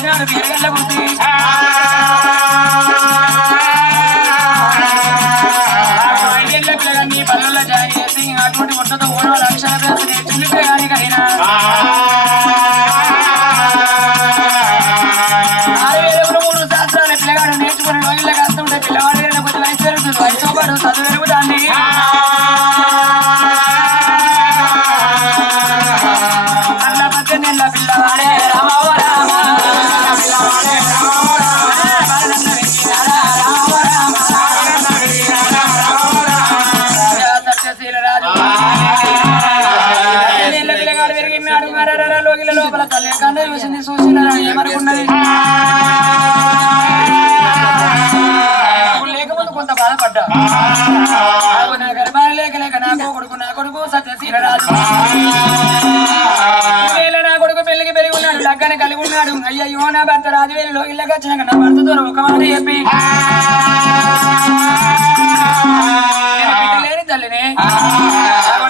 పుట్టినాడు పేరుగల్ల పుట్టి పిల్లగాన్ని పల్లెల్లో జాయిన్ చేసి అటువంటి ముట్టతో ఓడవాళ్ళ అక్షర చుల్లిపోయానికైనా 6,000 సంవత్సరాల పిల్లగాడు నేర్చుకుని రోజుల్లో కాస్తుంటే పిల్లవాడు కొద్ది వయసు పెరుగుతుంది వయసుతో పాటు చదువు పెరుగుతాంది అట్లా 18 ఏళ్ళ పిల్లవాడే రామ రామ లోపల తల్లి కంటే చూసింది చూసిన ఏమనుకున్నది లేకముందు కొంత బాధపడ్డా నా గర్భాన్ని లేక నా కొడుకు సత్యశీలరాజు నా కొడుకు పెళ్లికి పెరిగి ఉన్నాడు లగ్గాన్ని కలిగి ఉన్నాడు అయ్యో నా భర్త రాజువేలిలో ఇళ్ళకి వచ్చినాక నా భర్త దూరం ఒక మాట చెప్పి లేని తల్లిని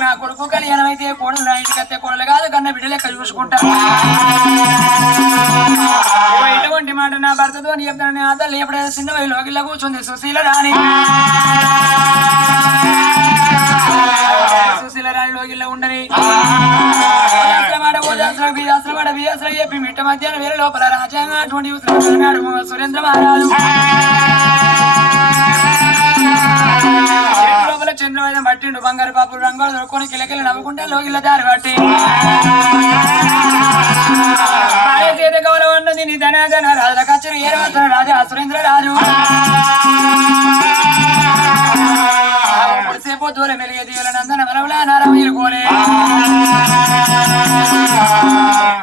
నా కొడుకు కళ్యాణం అయితే కోడలు నా ఇంటికి అత్తే కోడలు కాదు కన్న బిడ్డ లెక్క చూసుకుంటా ఇటువంటి మాట నా భర్తతో చెప్తాను ఆ తల్లి ఎప్పుడైతే చిన్న వయలో గిల్ల కూర్చుంది సుశీల రాణి సుశీల రాణి లోగిల్ల ఉండని బియాసరం చెప్పి మిట్ట మధ్యాహ్నం వేరే లోపల రాజ్యాంగ అటువంటి సురేంద్ర మహారాజు లోపల చంద్రవేదం పట్టిండు బంగారు పాపులు రంగులు దొరుకుని కిలకిల నవ్వుకుంటే లోగిల్ల దారి పట్టి గౌరవం అన్నది నీ ధనాధన రాజుల కచ్చరు ఏరవతన రాజా సురేంద్ర రాజు సేపు దూరం వెలిగే దీవుల నందన వరవల నారాయణ కోరే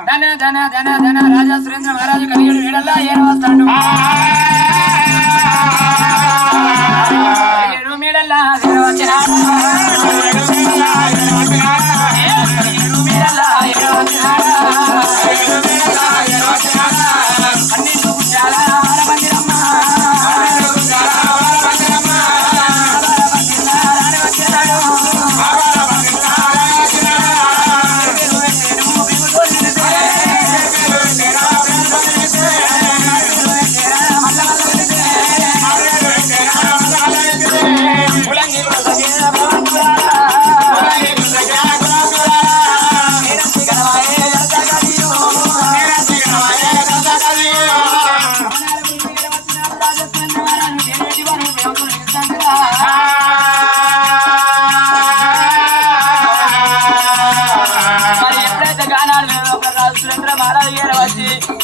ధన ధన ధన ధన రాజా సురేంద్ర మహారాజు కలిగడు వీడల్లా ఏరవస్తాడు మీడల్లా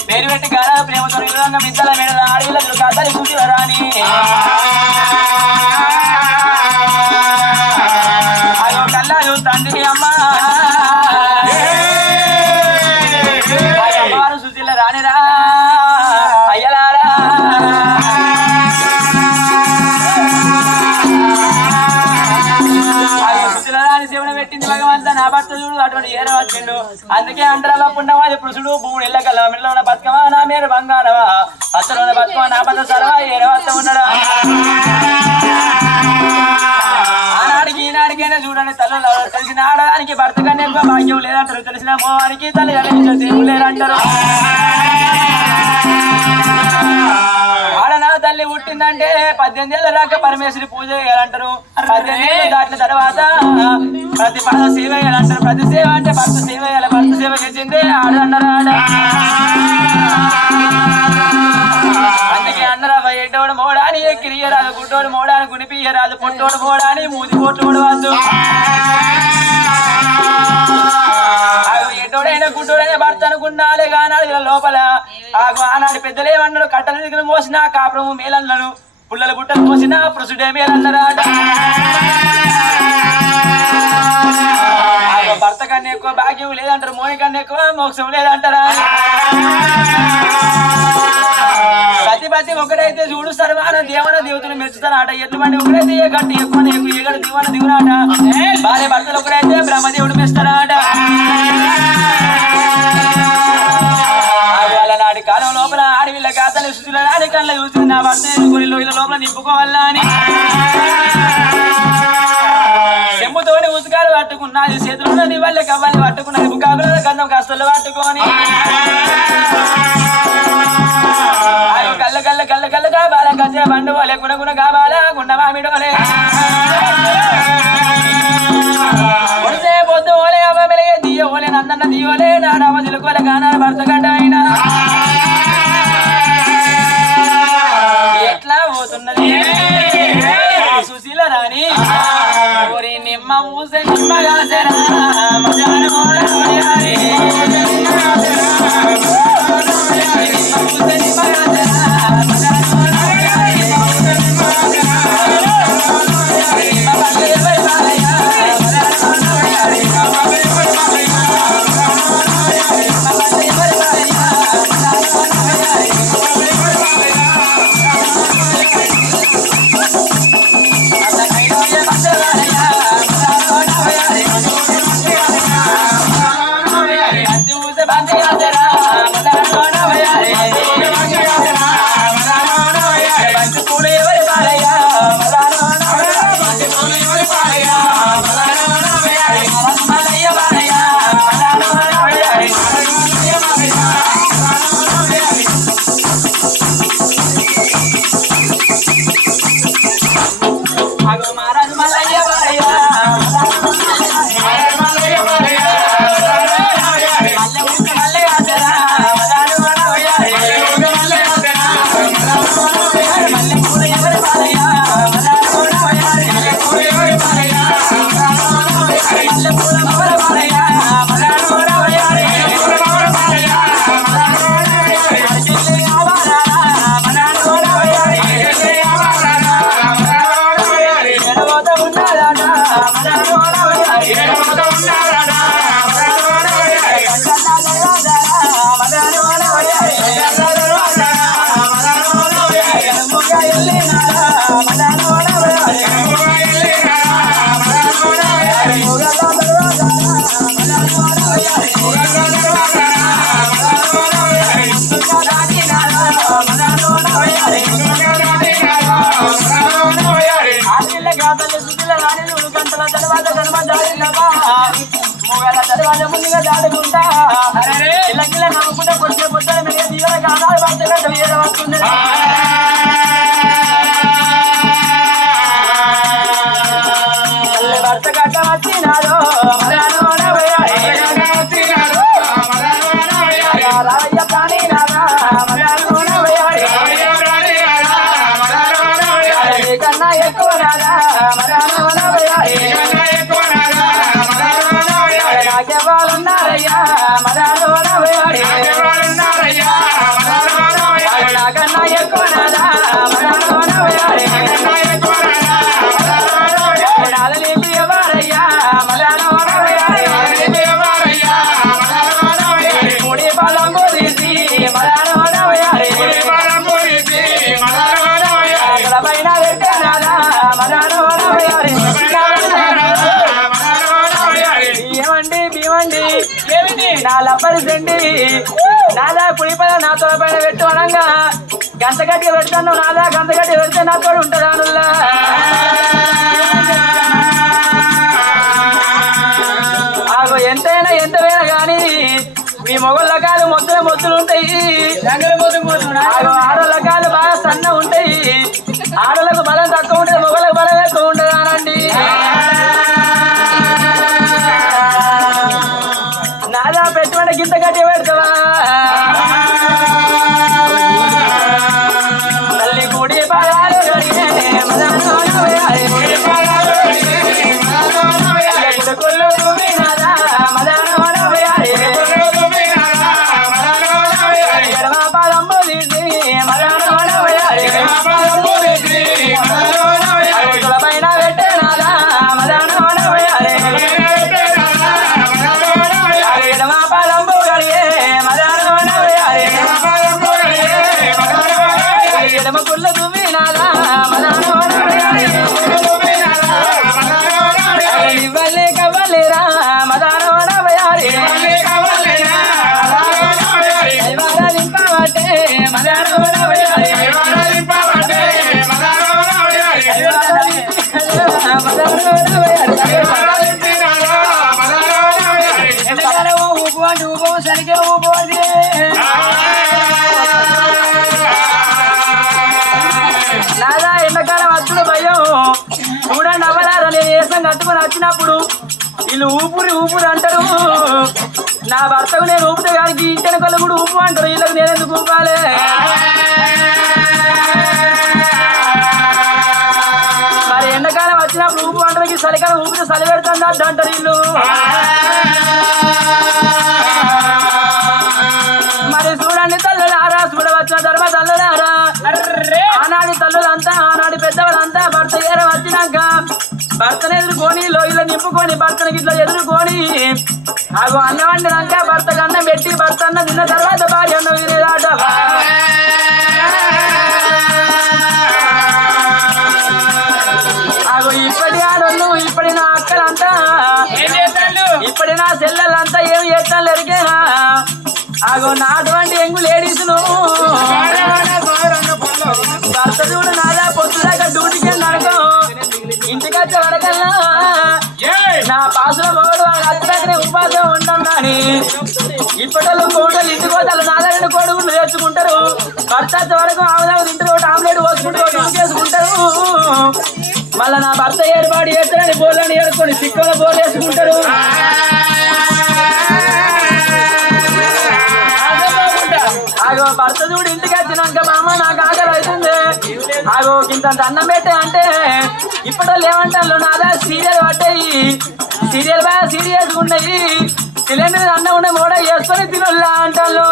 పేరు పెట్టి గారా ప్రేమతో విధంగా మిద్దల మెడల ఆడవిళ్ళ కాదని చూసి రాని అయ్యో కల్లాలు తండ్రి అమ్మ అమ్మవారు సుశీల రానిరా అయ్యలారా సుశీల రాని శివుని పెట్టింది భగవంత నా భర్త చూడు అటువంటి ఏర వచ్చిండు అందుకే అంటరా పుణ్యవాది పురుషుడు భూముడు ఇళ్ళకల్ల మిల్ల బతుకమా నా మేరు బంగారమా అసలు బతుకమా నా బంధ సరవా ఏరవత్త ఉన్నాడా ఆనాడికి ఈనాడికైనా చూడండి తల్లు తెలిసిన ఆడడానికి భర్త కన్నా ఎక్కువ భాగ్యం లేదంటారు తెలిసిన మోహానికి తల్లి దేవుడు లేరంటారు ఆడనా తల్లి పుట్టిందంటే 18 ఏళ్ళ దాకా పరమేశ్వరి పూజ చేయాలంటారు 18 ఏళ్ళు దాటిన తర్వాత ప్రతి పద సేవ చేయాలంటారు ప్రతి సేవ అంటే భర్త సేవ చేయాలి భర్త సేవ చేసిందే ఆడ అన్నారు ఆడ అందుకే అన్నరా ఎడ్డోడు మోడాని ఎక్కిరియరాదు గుడ్డోడు మోడాని గునిపియరాదు పొట్టోడు మోడాని మూది పోటోడు వద్దు ఎడ్డోడైనా గుడ్డోడైనా భర్త అనుకున్నాలే కానాడు లోపల ఆనాడు పెద్దలేమన్నాడు కట్టల దిగులు మోసినా కాపురము మేలన్నాడు పుల్లల గుట్టలు మోసినా పురుషుడే మేలన్నారా భర్త కన్నా ఎక్కువ భాగ్యం లేదంటారు మోని కన్నా ఎక్కువ మోక్షం లేదంటారా సతిపతి ఒకటైతే చూడు సర్వాన దేవన దేవతలు మెచ్చుతారాట ఎటువంటి ఒకటైతే ఏ గట్టి ఎక్కువ ఎగడు దివన దిగునాట భార్య భర్తలు ఒకటైతే బ్రహ్మదేవుడు మెస్తారాట నాటి కాలం లోపల ఆడవిళ్ళ గాతలు సుశీల రాణి కళ్ళ చూసి నా భర్త గురిలో ఇళ్ళ లోపల నింపుకోవాలా అని చెంబుతోని ఉసుకాలు పట్టుకున్నది చేతుల్లో నీ వాళ్ళ కవ్వాలి పట్టుకున్నది ముఖాకుల గంధం కష్టలు పట్టుకొని కాచే బండు పోలే గుణగుణ కావాలా గుండ మామిడోలే కొడితే పొద్దు ఓలే అవ్వ మెలిగే దియ్య ఓలే నందన్న దియోలే నాడవ చిలుకోలే గానాలు భర్త గడ్డమైనా ఎట్లా పోతున్నది సుశీల రాణి ఓరి నిమ్మ మూసే నిమ్మగా సెరా మజాను ఓలే ముందుగా దాడుకుంటా ఇలా నమ్ముకుంటే పొద్దు పొద్దున మీద దీవెన కాదాలు పడుతున్నట్టు వస్తుంది భర్త గడ్డ వచ్చినారో రాయ ప్రాణి కన్నా ఎక్కువ రాదా నాకెవ్వాలున్నారయ్యా నాకన్నా ఎక్కువ రాదా నీకు ఎవరయ్యా ముడి బలం తీసి పైన పెట్టారా ఏమండి భీమండి ఏమిటి నా లబ్బరిసండి నాదా పులిపద నా తోడ పైన పెట్టు అనంగా గంట గట్టి పెడతాను నాదా గంట గట్టి పెడితే నా తోడు ఉంటుందా అనుల్లా ఆగో ఎంతైనా ఎంతైనా కానీ మీ మొగళ్ళ కాలు మొత్తులు ఉంటాయి ఆడోళ్ళ కాలు బాగా సన్న ఉంటాయి ఆడోళ్ళకు బలం తక్కువ ఉంటుంది మొగళ్ళకు బలం ఎక్కువ ఉంటుంది అనండి నాదా పెట్టుబడి గింత గట్టి పెడతావా తల్లి గుడి పడాలి ఊపుడు వీళ్ళు ఊపురి అంటారు. నా భర్తకు నేను ఊపితే కానీ ఇంటిని కళ్ళు కూడా ఊపు అంటారు. వీళ్ళకి నేను ఎందుకు ఊపాలి? మరి ఎండాకాలం వచ్చినప్పుడు ఊపు అంటారు, చలికాలం ఊపితే చలి పెడుతుంది అంటారు వీళ్ళు. మరి చూడండి తల్లులారా, చూడవచ్చిన ధర్మ తల్లులారా, ఆనాడి తల్లులంతా ఆనాడి పెద్దవాళ్ళంతా భర్త ఏర వచ్చినాక భర్తను ఎదుర్కొని లోయలో నింపుకొని భర్తను ఇట్లా ఎదుర్కొని అగో అన్నం వండినాక భర్తకు అన్నం పెట్టి భర్త అన్న తిన్న తర్వాత భార్య అన్నం తినేదాట. అగో ఇప్పటి ఆడోళ్ళు ఇప్పటి నా అక్కలంతా ఇప్పటి నా చెల్లెలంతా ఏం చేస్తాను ఎరికేనా? అగో నాటువంటి ఎంగు లేడీసులు భర్త చూడు నాదా పొద్దుదాకా డ్యూటీకి వెళ్ళానుకో ఇంటికి వచ్చే వరకల్లా నా పాసుల మొగడు అత్తనే ఉపాసం ఉంటాం. కానీ ఇప్పటిలో కోటలు ఇంటికి పోతారు నాదా రెండు కొడుకులు నేర్చుకుంటారు. భర్త వచ్చే వరకు ఆమెదాకా తింటారు, ఒకటి ఆమ్లెట్ పోసుకుంటారు, చేసుకుంటారు. మళ్ళా నా భర్త ఏర్పాటు చేస్తారని బోళ్ళని ఏడుకొని సిక్కులో బోర్లు వేసుకుంటారు. ఆగో భర్త చూడు ఇంటికి వచ్చినాక మా అమ్మ నాకు ఆకలి అవుతుంది, ఆగో ఇంత అన్నం పెట్టే అంటే ఇప్పటిలో ఏమంటారు నాదా సీరియల్ పట్టాయి, సీరియల్ బాగా సీరియస్ ఉన్నాయి, సిలిండర్ అన్నం ఉన్నాయి మూడ వేసుకొని తినొల్లా అంటారు.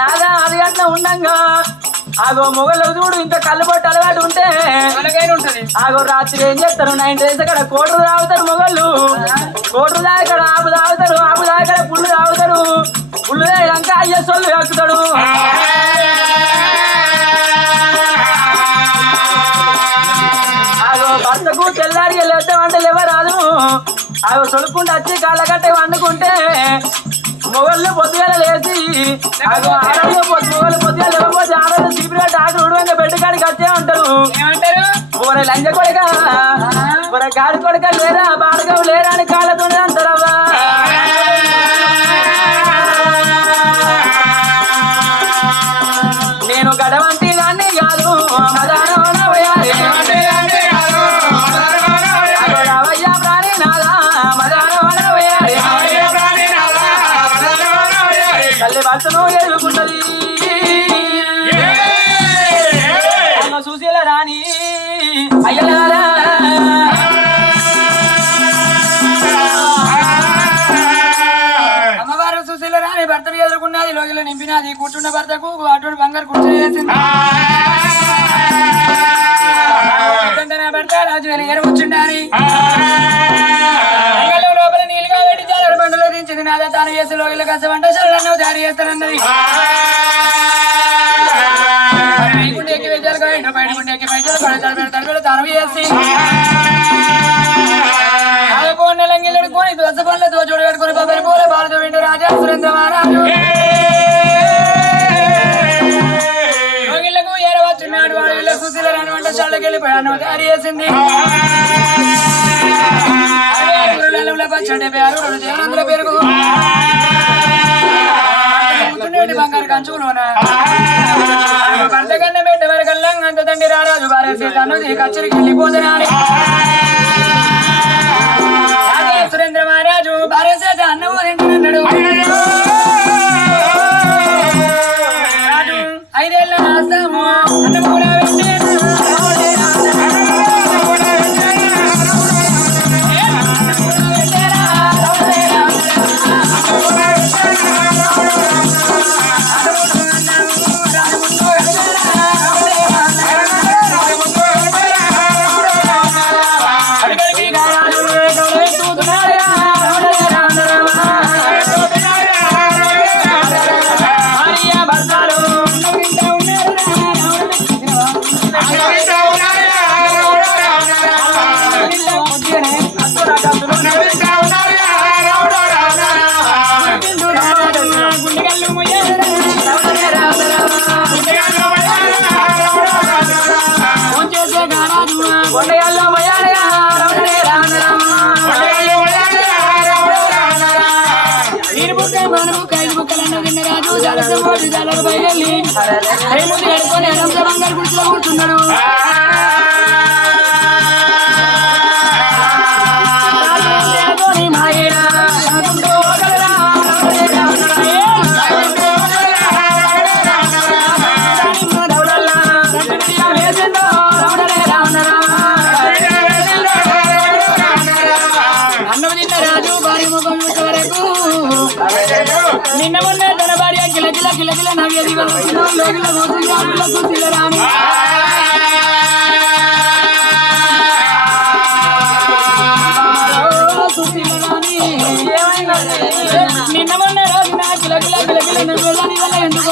నాదా అది అట్లా ఉండంగా ఆగో మొగలు చూడు ఇంత కళ్ళు పట్టు అలవాటు ఉంటే ఆగో రాత్రి ఏం చేస్తారు 9 days అక్కడ కోటలు తాగుతారు మొగళ్ళు, కోటలు తాగక్కడ ఆపు తాగుతారు, ఆపు తాగక్కడ పుల్లు తాగుతారు, పుల్లు తాగినాక అయ్యసోళ్ళు ఎక్కుతాడు. ఆగో భర్తకు తెల్లారి లేద్దామంటే లేవరాదు, ఆగో సొలుకుంటూ వచ్చి కాళ్ళగట్ట వండుకుంటే మొగళ్ళు పొద్దుగాల లేచి ఆగో ఆడలు మొగలు పొద్దుగా లేకపోతే ఆడలు సిపిరెట్ ఆకు ఉడవంగా బెడ్డుకాడికి వచ్చే ఉంటారు. బోర లంజ కొడక బోర గాడి కొడక లేరా బాడగం లేరా అని కాళ్ళతోనే అంటారవ్వా. నేను గడవంటి దాన్ని కాదు రావయ్యా ప్రాణి నాదా తల్లి భర్తను ఎదుర్కొన్నది చూసేలా రాని అయ్యలారా. అమ్మవారు చూసేలా రాని భర్తను ఎదుర్కొన్నది, లోగిలో నింపినది, కూర్చున్న భర్తకు అటువంటి బంగారు కూర్చొని చేసింది. భర్త రాజు వెలిగేర కూర్చుండాలి, లోపల నీళ్ళుగా పెట్టి చాలా బండలో దించింది. నాదా తాను చేసి లోగిలో కసమంటే చల్లన్న దారి చేస్తానన్నది. నెలంగిల్లుకొని దోస పనుల దోచోడు పెట్టుకుని బాబాయ్ పోలే బాలతో వింటూ రాజా సురేంద్ర మహారాజు రోగిళ్లకు ఏరవచ్చున్నాడు. వాడు వీళ్ళ సుశీల రానివంట చల్లకెళ్ళిపోయాను దారి చేసింది. పచ్చడి పేరు దేవునందుల పెరుగు బంగారు కంచులోన భర్త కన్నా పెట్టే వరకల్లా అంత తండ్రి రారాజు భార్య తను కచ్చరికి వెళ్ళిపోతున్నాడు. సురేంద్ర మహారాజు భార్య చేత అన్నము తింటున్నాడు. రాజు 5 ఏళ్ళ నాస్తాము అన్నము కూడా ముక్కలన్న తిన్న రాజు జాగ్రత్త పోటీ జాలరు బయలు ముందు ఎడుకొని ఎడంతో బంగారు గుడిలో కూర్చున్నాడు. నిన్న మొన్న తన భార్య గిలగిల గిలగిల నవ్వేది రాని నిన్న మొన్న రోజున గిలగిల గిలగిల నవ్వేదాని వల్ల ఎందుకు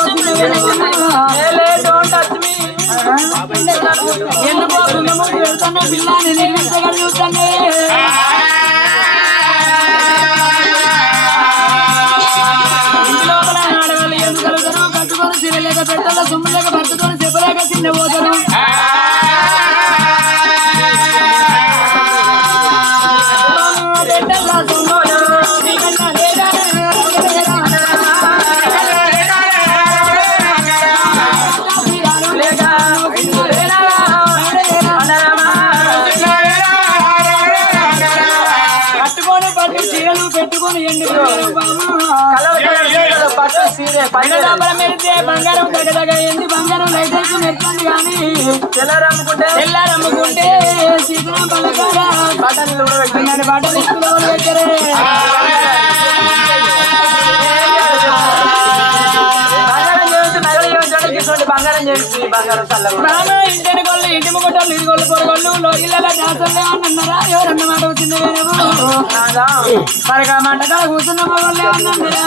వెళ్తాను పిల్లని నిర్మించగలుగుతాను. కట్టుకొని సిరలేక పెట్టాల సొమ్ము లేక భర్తతోని చెప్పలేక చిన్న పోతారు. కట్టుకొని పట్టు చీరలు పెట్టుకొని ఎండి బంగారం దగ్గర ఏంది బంగారం లైట్ అయితే మెరుతుంది కానీ తెల్లారమ్ముకుంటే సీతరాం పల్లకాడ బట్టలు పెట్టరే. బంగారం చేసి ఇంటిని కొల్లు ఇంటి ముగొట్టలు ఇది కొల్లు పొరగొల్లు ఇళ్ళ దాసలే అన్నారా ఎవరన్న మాట వచ్చింది మరి మంటగా కూర్చున్న మొగోళ్ళే అన్నరా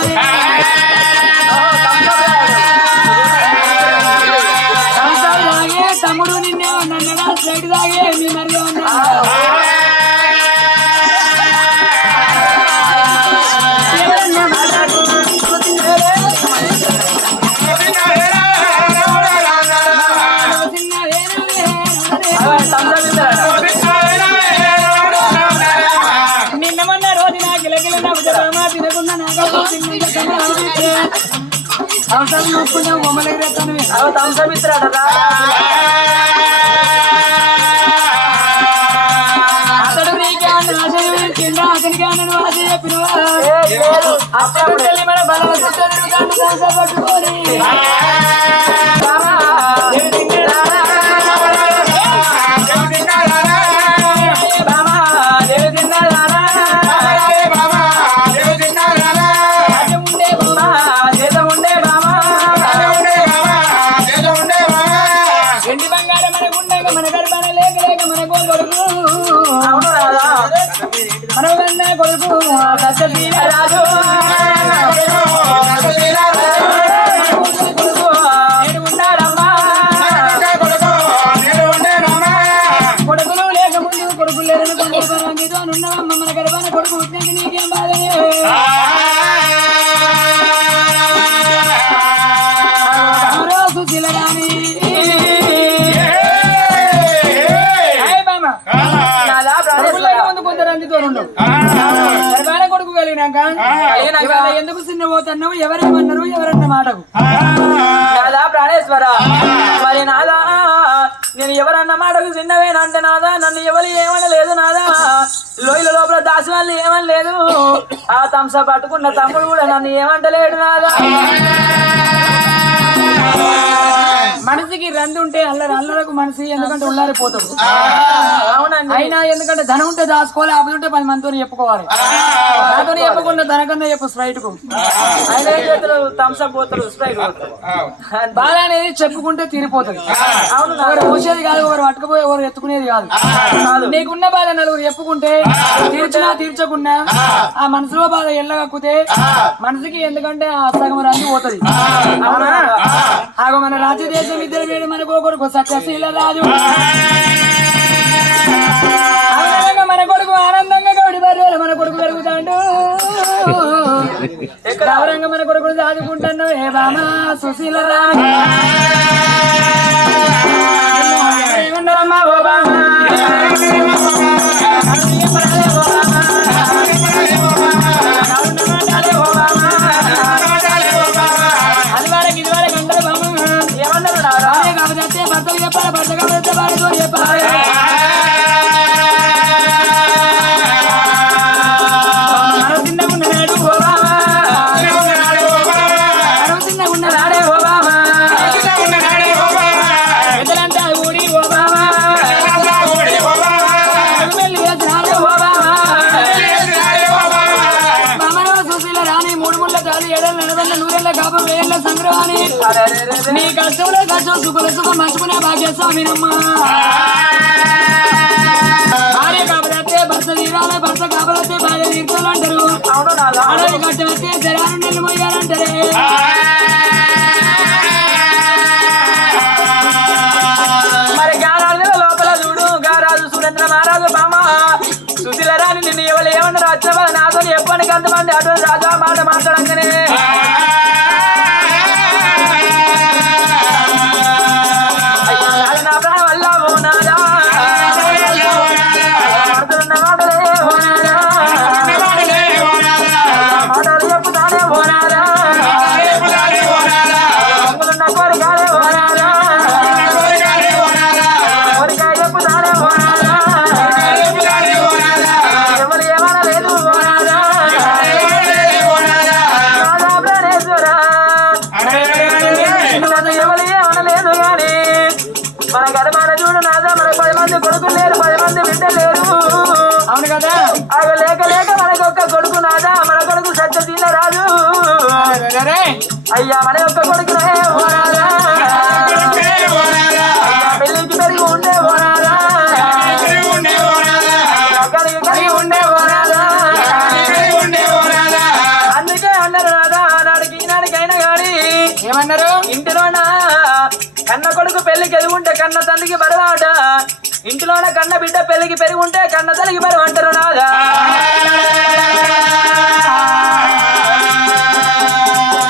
తాగే తమ్ముడు నిన్నే అన్నడా స్లైడ్ తాగే మీ మరి అన్నా నిన్న మొన్న రోజు నా గిలగిల నవ్వుతామా తినకుండా నాకు అవసరం చూసుకున్నాం బొమ్మలెగరేస్తాను అతడు నీకే కింద అతనికి అన్నను ఆశ చెప్పినవా అప్పుడు మన బలం పట్టుకొని ఎండి బంగారం మన గుండెగా మన గర్భాన లేక లేక మన కొడుకు మన కన్న కొడుకు రాజు కొడుకులు లేక ముందు కొడుకులు లేరని కొందరు ఉన్నావమ్మ మన గర్భాన కొడుకు పుట్టినాక నీకేం బాధనే సుశీలరాని ముందు కొంత రంజితో గర్భాన కొడుకు కలిగినాక ఎందుకు చిన్న పోతున్నావు ఎవరేమన్నారు ఎవరన్న మాటకు నాదా ప్రాణేశ్వర మరి నాదా నేను ఎవరన్న మాటకు చిన్నవేనంటే నాదా నన్ను ఎవరు ఏమనలేదు నాదా లోయల లోపల దాసి వాళ్ళు ఏమనలేదు ఆ తంస పట్టుకున్న తమ్ముడు కూడా నన్ను ఏమంటలేడు నాదా మనసుకి రంది ఉంటే అల్లరకు మనసు ఎందుకంటే ఉల్లారిపోతాడు అవునండి అయినా ఎందుకంటే ధనం ఉంటే దాచుకోవాలి ఆపద ఉంటే 10 మందితో చెప్పుకోవాలి నాతో చెప్పకుండా ధనకన్నా చెప్పు స్ప్రైట్ కు థమ్స్అప్ పోతారు స్ప్రైట్ బాధ అనేది చెప్పుకుంటే తీరిపోతుంది అవును ఎవరు పోసేది కాదు ఎవరు పట్టుకుపోయి ఎవరు ఎత్తుకునేది కాదు నీకున్న బాధ నలుగురు చెప్పుకుంటే తీర్చినా తీర్చకున్నా ఆ మనసులో బాధ ఎల్లగక్కుతే మనసుకి ఎందుకంటే ఆ సగం రంది పోతుంది అవునా ఆగో మన రాజ్యదేశం ఇద్దరు వేడు మనకు కొడుకు సత్యశీల రాజు మన కొడుకు ఆనందంగా గౌడి బర్రెలు మన కొడుకు పెరుగుతాడు గౌరంగా మన కొడుకును సాదుకుంటాను ఏ బామా సుశీల రాజు ఏముండమ్మా ఓ బామా పాడుతో చెప్పాలి చిన్నగున్నాడు చిన్నగున్నాడే ఓబామా పెద్దలంతా ఊడి ఓబామా వెళ్ళి వేసినాడే ఓబామా మామనవ సుశీల రాణి మూడు ముళ్ళ తాళి ఏడేళ్ళ నెలవల్ల నూరేళ్ళ కాపం వేళ్ళ సంగ్రహాన్ని నీ కష్టంలో కష్టం సుఖల సుఖం మర్చుకునే భాగ్యస్వామినమ్మా భార్య కాపలైతే భర్త తీరాలి భర్త కాపలైతే భార్య తీర్చాలంటారు ఆడవి కట్టవైతే శరాలు నీళ్ళు మొయ్యాలంటారే మరి గారాజు లోపల చూడు గారాజు సురేంద్ర మహారాజు బామ సుశీల రాణి నిన్ను ఎవరు ఏమన్నారు వచ్చిన నాతో చెప్పడానికి అంతమంది అటువంటి రాజా మాట మాట్లాడంగానే నా ప్రాణం వల్ల ఓనాదా మాటలే ఓనాదా మాటలు చెప్పుతానే ఓనాదా ఉన్న కోరికాలే ఓనాదా కోరికాయ చెప్పుతానే ఓనాదా ఎవరు ఏమనలేదు ఓనాదా రాధా ప్రాణేశ్వర ఎవరు ఏమనలేదు గాని మన గర్భాన చూడు నాదా మనకు 10 మంది కొడుకులు లేరు 10 మంది బిడ్డలు లేరు అవును కదా అవి లేక లేక మనకు ఒక్క కొడుకు నాదా మన కొడుకు సత్యశీల రాజు అయ్యా మన యొక్క కొడుకునే ఓనాదా పెళ్లికి పెరిగి ఉండే ఓనాదా కలిగి ఉండే ఓనాదా అందుకే అన్నారు నాదా నాడికి ఈనాడికైనా గాని ఏమన్నారు ఇంటిలోనా కన్న కొడుకు పెళ్లికి ఎదుగుంటే కన్న తల్లికి బరువాట ఇంటిలోన కన్న బిడ్డ పెళ్లికి పెరిగి ఉంటే కన్న తల్లికి బరువు అంటారు నాదా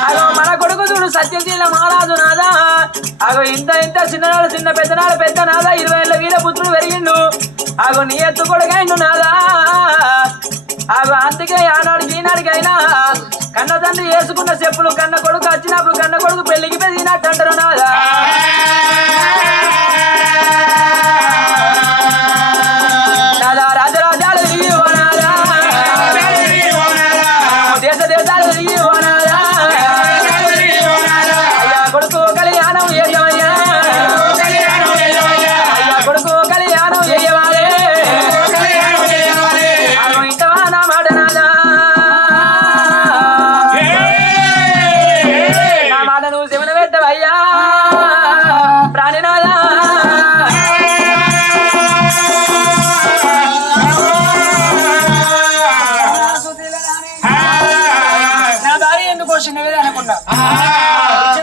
అగో మన కొడుకు చూడు సత్యశీల మహారాజు నాదా అగో ఇంత ఇంత చిన్ననాడు చిన్న పెద్దనాడు పెద్ద నాదా 20 ఏళ్ళ వీరపుత్రుడు పెరిగిండు అగో నీ ఎత్తు కొడుకైండు నాదా అగో అందుకే ఆనాడికి ఈనాడికైనా కన్న తండ్రి వేసుకున్న చెప్పులు కన్న కొడుకు వచ్చినప్పుడు కన్న కొడుకు పెళ్లికి పెరిగినట్టు అంటారు నాదా నాదా రాజరాజాలు తిరిగి ఓనాదా దేశ దేశాలు తిరిగి ఓనాదా అయ్యా కొడుకు కళ్యాణం ఏయవయ్యా అయ్యా కొడుకు కళ్యాణం ఏయవాలే ఇంటవా నా మాట నాదా నా మాట నువ్వు శివన పెట్టవయ్యా ప్రాణినాదా నా భార్య ఎందుకు చిన్నవేదే అనుకున్నా